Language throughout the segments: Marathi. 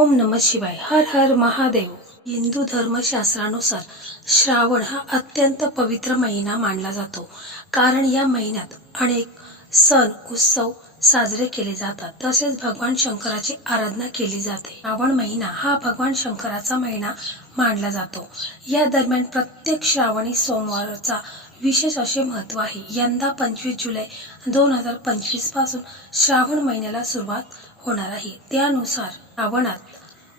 ओम नम शिवाय हर हर महादेव. हिंदू धर्मशास्त्रानुसार श्रावण हा अत्यंत पवित्र महिना मानला जातो. कारण या महिन्यात अनेक सण उत्सव साजरे केले जातात. तसेच भगवान शंकराची आराधना केली जाते. श्रावण महिना हा भगवान शंकराचा महिना मानला जातो. या दरम्यान प्रत्येक श्रावणी सोमवारचा विशेष असे महत्त्व आहे. यंदा पंचवीस जुलै दोन हजार पंचवीसपासून श्रावण महिन्याला सुरुवात होणार आहे. त्यानुसार श्रावणात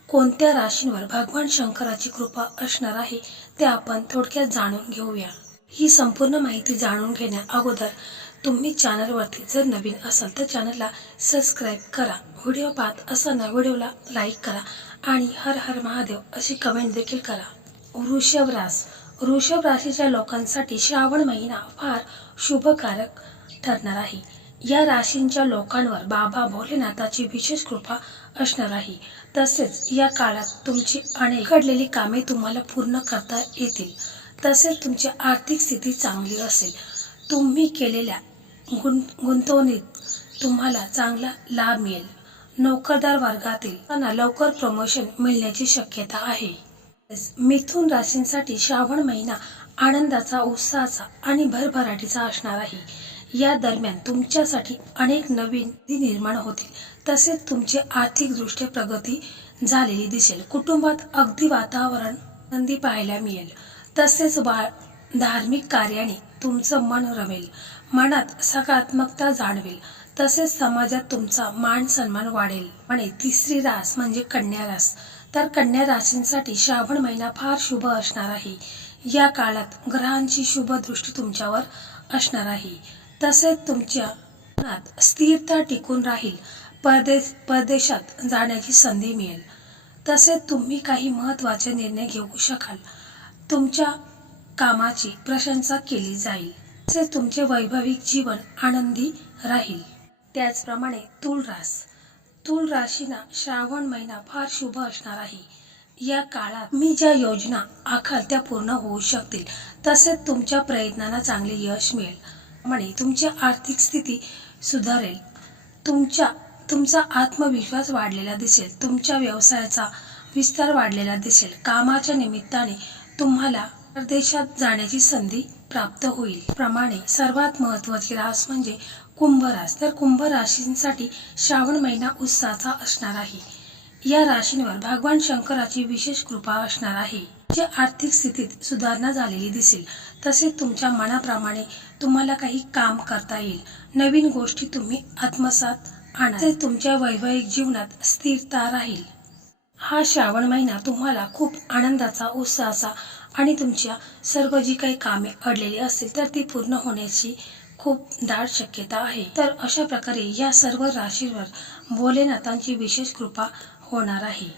कोणत्या राशींवर भगवान शंकराची कृपा असणार आहे ते आपण थोडक्यात जाणून घेऊया. ही संपूर्ण माहिती जाणून घेण्या अगोदर तुम्ही चॅनलवरती जर नवीन असाल तर चॅनलला सबस्क्राईब करा. व्हिडिओ पाहत असताना व्हिडिओला लाईक करा आणि हर हर महादेव अशी कमेंट देखील करा. वृषभ रास वृषभ राशीच्या लोकांसाठी श्रावण महिना फार शुभकारक ठरणार आहे. या राशींच्या लोकांवर बाबा भोलेनाथाची विशेष कृपा असणार आहे. तसेच या काळात तुमची अनेक घडलेली कामे तुम्हाला पूर्ण करता येतील. तसेच तुमची आर्थिक स्थिती चांगली असेल. तुम्ही केलेल्या गुं गुंतवणुकीत तुम्हाला चांगला लाभ मिळेल. नोकरदार वर्गातील त्यांना लवकर प्रमोशन मिळण्याची शक्यता आहे. मिथुन राशींसाठी श्रावण महिना आनंदाचा उत्साहाचा आणि भरभराटीचा असणार आहे. या दरम्यान तुमच्यासाठी अनेक नवीन निर्माण होतील. तसेच तुमची आर्थिकदृष्ट्या प्रगती झालेली दिसेल. कुटुंबात अगदी वातावरण आनंदी पाहायला मिळेल. तसेच बाळ धार्मिक कार्याने तुमचं मन रमेल. मनात सकारात्मकता जाणवेल. तसेच समाजात तुमचा मान सन्मान वाढेल. आणि तिसरी रास म्हणजे कन्या रास. तर कन्या राशींसाठी श्रावण महिना फार शुभ असणार आहे. या काळात ग्रहांची शुभ दृष्टी तुमच्यावर असणार आहे. तसेच तुमच्या मनात स्थिरता टिकून राहील. परदेश परदेशात जाण्याची संधी मिळेल. तसेच तुम्ही काही महत्त्वाचे निर्णय घेऊ शकाल. तुमच्या कामाची प्रशंसा केली जाईल. तसेच तुमचे वैभविक जीवन आनंदी राहील. त्याचप्रमाणे तुळ रास तुळ राशीना श्रावण महिना फार शुभ असणार आहे. या काळात मी ज्या योजना आखाल त्या पूर्ण होऊ शकतील तसेच तुमच्या प्रयत्नांना चांगले यश मिळेल. म्हणे तुमची आर्थिक स्थिती सुधारेल. तुमच्या तुमचा आत्मविश्वास वाढलेला दिसेल. तुमच्या व्यवसायाचा विस्तार वाढलेला दिसेल. कामाच्या निमित्ताने तुम्हाला परदेशात जाण्याची संधी प्राप्त होईल. प्रमाणे सर्वात महत्वाची रास म्हणजे कुंभ रास. तर कुंभ राशींसाठी श्रावण महिना उत्साहाचा असणार आहे. या राशींवर भगवान शंकराची विशेष कृपा असणार आहे. जे आर्थिक स्थितीत सुधारणा झालेली दिसेल. तसेच तुमच्या मनाप्रमाणे तुम्हाला काही काम करता येईल. नवीन गोष्टी तुम्ही आत्मसात आणा. तसेच तुमच्या वैवाहिक जीवनात स्थिरता राहील. हा श्रावण महिना तुम्हाला खूप आनंदाचा उत्साहाचा आणि तुमच्या सर्व जी काही कामे अडलेली असतील तर ती पूर्ण होण्याची खूप दाट शक्यता आहे. तर अशा प्रकारे या सर्व राशीवर भोलेनाथांची विशेष कृपा होणार आहे.